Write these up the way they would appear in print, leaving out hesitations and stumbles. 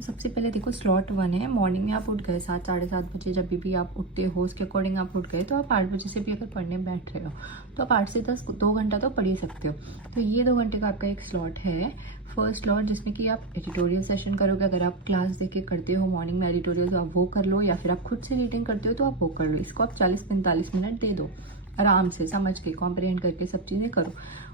तो सबसे पहले देखो स्लॉट 1 है, मॉर्निंग में आप उठ गए 7 साढ़े 7 बजे, जब भी आप उठते हो उसके अकॉर्डिंग आप उठ गए, तो आप 8 बजे से भी अगर पढ़ने बैठ रहे हो तो आप 8 से 10 2 घंटा तो पढ़ ही सकते हो। तो ये 2 घंटे का आपका एक स्लॉट है, फर्स्ट स्लॉट, जिसमें कि आप एडिटोरियल सेशन करोगे। अगर आप क्लास देख के करते हो मॉर्निंग में एडिटोरियल तो आप वो कर लो, या फिर आप खुद से रीडिंग करते हो तो आप वो कर लो। इसको आप 40-45 मिनट दे दो, आराम से समझ के कॉम्प्रिहेंड करके सब चीज़ें करो।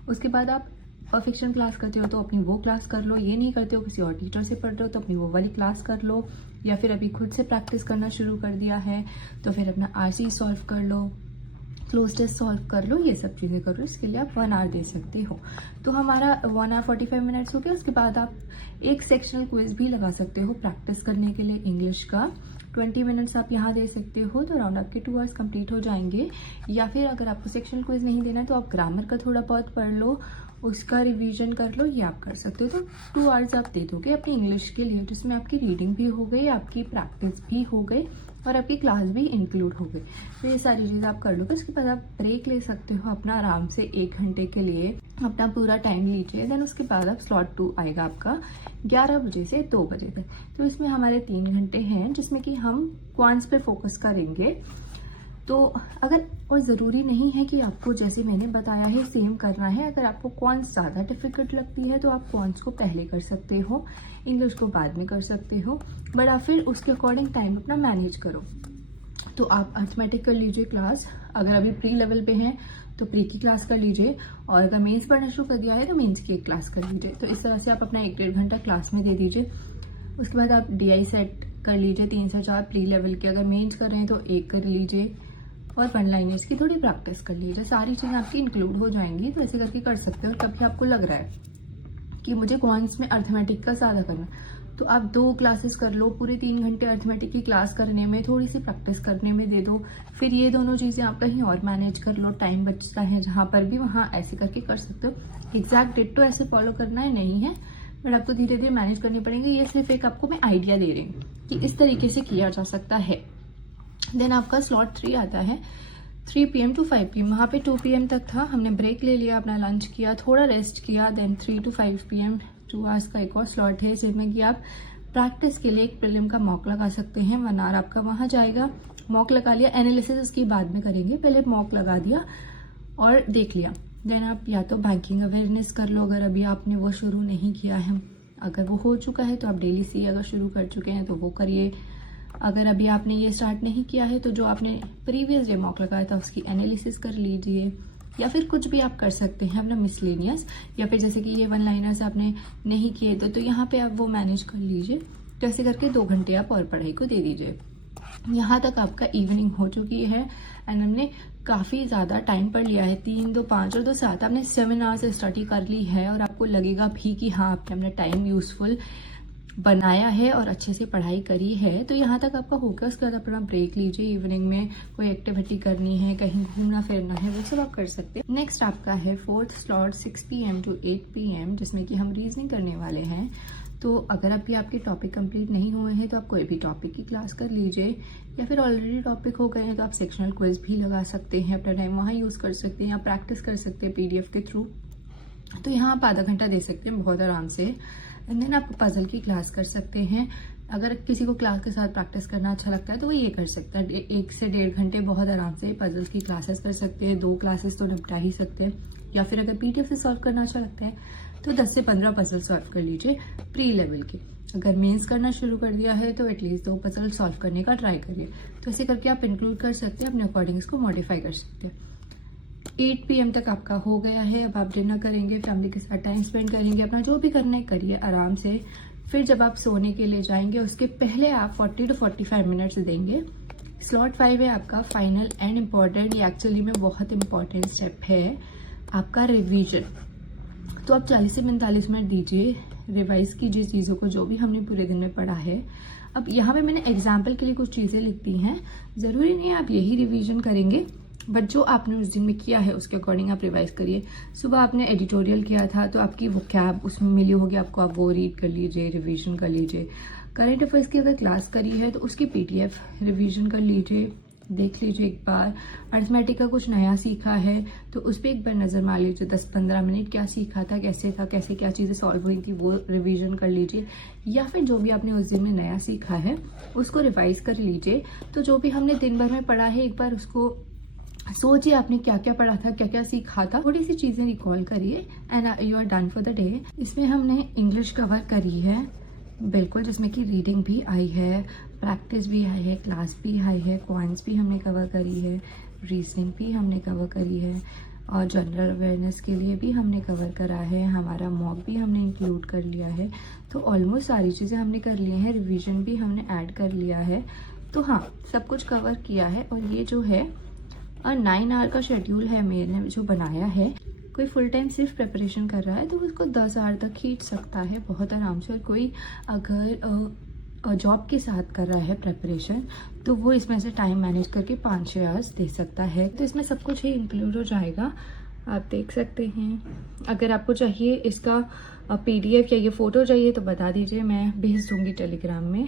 उसके बाद आप परफेक्शन क्लास करते हो तो अपनी वो क्लास कर लो, ये नहीं करते हो किसी और टीचर से पढ़ रहे हो तो अपनी वो वाली क्लास कर लो, या फिर अभी खुद से प्रैक्टिस करना शुरू कर दिया है तो फिर अपना आरसी सॉल्व कर लो, क्लोज टेस्ट सॉल्व कर लो, ये सब चीज़ें करो। इसके लिए आप 1 आवर दे सकते हो। तो हमारा 1 आवर 45 मिनट्स हो गया। उसके बाद आप एक सेक्शनल क्विज भी लगा सकते हो प्रैक्टिस करने के लिए इंग्लिश का, 20 मिनट्स आप यहाँ दे सकते हो, तो अराउंड आपके 2 आवर्स कंप्लीट हो जाएंगे। या फिर अगर आपको सेक्शनल क्विज नहीं देना है तो आप ग्रामर का थोड़ा बहुत पढ़ लो, उसका रिवीजन कर लो, ये आप कर सकते हो। तो 2 आवर्स आप दे दोगे अपनी इंग्लिश के लिए, जिसमें आपकी रीडिंग भी हो गई, आपकी प्रैक्टिस भी हो गई और आपकी क्लास भी इंक्लूड हो गई। तो ये सारी चीज़ आप कर लोगे। उसके बाद आप ब्रेक ले सकते हो अपना आराम से 1 घंटे के लिए, अपना पूरा टाइम लीजिए। देन उसके बाद आप स्लॉट 2 आएगा आपका 11 बजे से 2 बजे तक। तो इसमें हमारे 3 घंटे हैं जिसमें कि हम क्वांट्स पे फोकस करेंगे। तो अगर, और ज़रूरी नहीं है कि आपको जैसे मैंने बताया है सेम करना है। अगर आपको क्वांट्स ज़्यादा डिफिकल्ट लगती है तो आप क्वांट्स को पहले कर सकते हो, इंग्लिश को बाद में कर सकते हो, बट आप फिर उसके अकॉर्डिंग टाइम अपना मैनेज करो। तो आप अर्थमेटिक कर लीजिए क्लास, अगर अभी प्री लेवल पे हैं तो प्री की क्लास कर लीजिए, और अगर मेंस पढ़ना शुरू कर दिया है तो मेंस की एक क्लास कर लीजिए। तो इस तरह से आप अपना 1-1.5 घंटा क्लास में दे दीजिए। उसके बाद आप DI सेट कर लीजिए 3 से 4 प्री लेवल के, अगर मेंस कर रहे हैं तो 1 कर लीजिए, और 1 लाइनर्स की थोड़ी प्रैक्टिस कर लीजिए। सारी चीज़ें आपकी इंक्लूड हो जाएंगी। तो ऐसे करके कर सकते हो। कभी आपको लग रहा है कि मुझे क्वांट्स में अर्थमेटिक का ज़्यादा करना, तो आप 2 क्लासेस कर लो, पूरे 3 घंटे अर्थमेटिक की क्लास करने में, थोड़ी सी प्रैक्टिस करने में दे दो। फिर ये दोनों चीज़ें आप कहीं और मैनेज कर लो, टाइम बचता है जहाँ पर भी, वहाँ ऐसे करके कर सकते हो। एग्जैक्ट डिट्टो ऐसे फॉलो करना है नहीं है, बट आपको धीरे धीरे मैनेज करनी पड़ेंगे। ये सिर्फ एक आपको मैं आइडिया दे रही हूँ कि इस तरीके से किया जा सकता है। देन आपका स्लॉट 3 आता है 3 PM to 5 PM। वहाँ पे 2 PM तक था, हमने ब्रेक ले लिया, अपना लंच किया, थोड़ा रेस्ट किया। देन 3 to 5 PM 2 आवर्स का एक और स्लॉट है, जिसमें कि आप प्रैक्टिस के लिए एक प्रीलिम का मॉक लगा सकते हैं। 1 आवर आपका वहाँ जाएगा। मॉक लगा लिया, एनालिसिस इसकी बाद में करेंगे, पहले मॉक लगा दिया और देख लिया। देन आप या तो बैंकिंग अवेयरनेस कर लो, अगर अभी आपने वो शुरू नहीं किया है। अगर वो हो चुका है तो आप डेली सी अगर शुरू कर चुके हैं तो वो करिए। अगर अभी आपने ये स्टार्ट नहीं किया है तो जो आपने प्रीवियस डे मॉक लगाया था उसकी एनालिसिस कर लीजिए, या फिर कुछ भी आप कर सकते हैं अपना मिसलेनियस, या फिर जैसे कि ये 1 लाइनर्स आपने नहीं किए तो यहाँ पे आप वो मैनेज कर लीजिए। तो ऐसे करके 2 घंटे आप और पढ़ाई को दे दीजिए। यहाँ तक आपका इवनिंग हो चुकी है एंड हमने काफ़ी ज़्यादा टाइम पढ़ लिया है। 3, 2, 5 और 2, 7 आपने 7 आवर्स स्टडी कर ली है, और आपको लगेगा भी कि हाँ आपने अपना टाइम यूजफुल बनाया है और अच्छे से पढ़ाई करी है। तो यहाँ तक आपका होगा। उसके बाद अपना ब्रेक लीजिए, इवनिंग में कोई एक्टिविटी करनी है, कहीं घूमना फिरना है, वो सब आप कर सकते हैं। नेक्स्ट आपका है 4th slot 6 PM to 8 PM, जिसमें कि हम रीजनिंग करने वाले हैं। तो अगर अभी आपके टॉपिक कंप्लीट नहीं हुए हैं तो आप कोई भी टॉपिक की क्लास कर लीजिए, या फिर ऑलरेडी टॉपिक हो गए हैं तो आप सेक्शनल क्विज भी लगा सकते हैं, अपना टाइम वहाँ यूज़ कर सकते हैं, या प्रैक्टिस कर सकते हैं PDF के थ्रू। तो यहाँ आप आधा घंटा दे सकते हैं बहुत आराम से। एंड देन आप पजल की क्लास कर सकते हैं। अगर किसी को क्लास के साथ प्रैक्टिस करना अच्छा लगता है तो वो ये कर सकता है, 1 से 1.5 घंटे बहुत आराम से पजल्स की क्लासेस कर सकते हैं। 2 क्लासेस तो निपटा ही सकते हैं। या फिर अगर PDF से सॉल्व करना अच्छा लगता है तो 10 से 15 पजल सॉल्व कर लीजिए प्री लेवल के। अगर मेंस करना शुरू कर दिया है तो एटलीस्ट 2 पजल सॉल्व करने का ट्राई करिए। तो ऐसे करके आप इंक्लूड कर सकते हैं, अपने अकॉर्डिंग इसको मॉडिफाई कर सकते हैं। 8 PM तक आपका हो गया है। अब आप डिनर करेंगे, फैमिली के साथ टाइम स्पेंड करेंगे, अपना जो भी करना है करिए आराम से। फिर जब आप सोने के लिए जाएंगे उसके पहले आप 40 to 45 मिनट्स देंगे। स्लॉट 5 है आपका फाइनल एंड इम्पॉर्टेंट। ये एक्चुअली में बहुत इंपॉर्टेंट स्टेप है आपका रिवीजन। तो आप 40 से 45 मिनट दीजिए, रिवाइज कीजिए चीज़ों को जो भी हमने पूरे दिन में पढ़ा है। अब यहाँ पे मैंने एग्जाम्पल के लिए कुछ चीज़ें लिख दी हैं, ज़रूरी नहीं है आप यही रिवीजन करेंगे, बट जो आपने उस दिन में किया है उसके अकॉर्डिंग आप रिवाइज करिए। सुबह आपने एडिटोरियल किया था तो आपकी वो कैब उसमें मिली होगी आपको, आप वो रीड कर लीजिए, रिवीजन कर लीजिए। करंट अफेयर्स की अगर क्लास करी है तो उसकी PDF रिवीजन कर लीजिए। देख लीजिए एक बार। अरिथमेटिक का कुछ नया सीखा है तो उस पर एक बार नज़र मार लीजिए, 10-15 मिनट क्या सीखा था, कैसे था, कैसे क्या चीज़ें सॉल्व हुई थी, वो रिवीजन कर लीजिए। या फिर जो भी आपने उस दिन में नया सीखा है उसको रिवाइज कर लीजिए। तो जो भी हमने दिन भर में पढ़ा है एक बार उसको सोचिए, आपने क्या क्या पढ़ा था, क्या क्या सीखा था, थोड़ी सी चीज़ें रिकॉल करिए and you are done for the day. इसमें हमने इंग्लिश कवर करी है बिल्कुल, जिसमें कि रीडिंग भी आई है, प्रैक्टिस भी आई है, क्लास भी आई है, पॉइंट्स भी हमने कवर करी है, रीजनिंग भी हमने कवर करी है और जनरल अवेयरनेस के लिए भी हमने कवर करा है, हमारा मॉक भी हमने इंक्लूड कर लिया है। तो ऑलमोस्ट सारी चीज़ें हमने कर ली हैं, रिवीजन भी हमने ऐड कर लिया है। तो हाँ, सब कुछ कवर किया है। और ये जो है 9 आवर का शेड्यूल है मैंने जो बनाया है। कोई फुल टाइम सिर्फ प्रिपरेशन कर रहा है तो उसको 10 आवर तक खींच सकता है बहुत आराम से। और कोई अगर जॉब के साथ कर रहा है प्रिपरेशन तो वो इसमें से टाइम मैनेज करके 5-6 आवर्स दे सकता है। तो इसमें सब कुछ ही इंक्लूड हो जाएगा, आप देख सकते हैं। अगर आपको चाहिए इसका PDF या ये फ़ोटो चाहिए तो बता दीजिए, मैं भेज दूँगी टेलीग्राम में।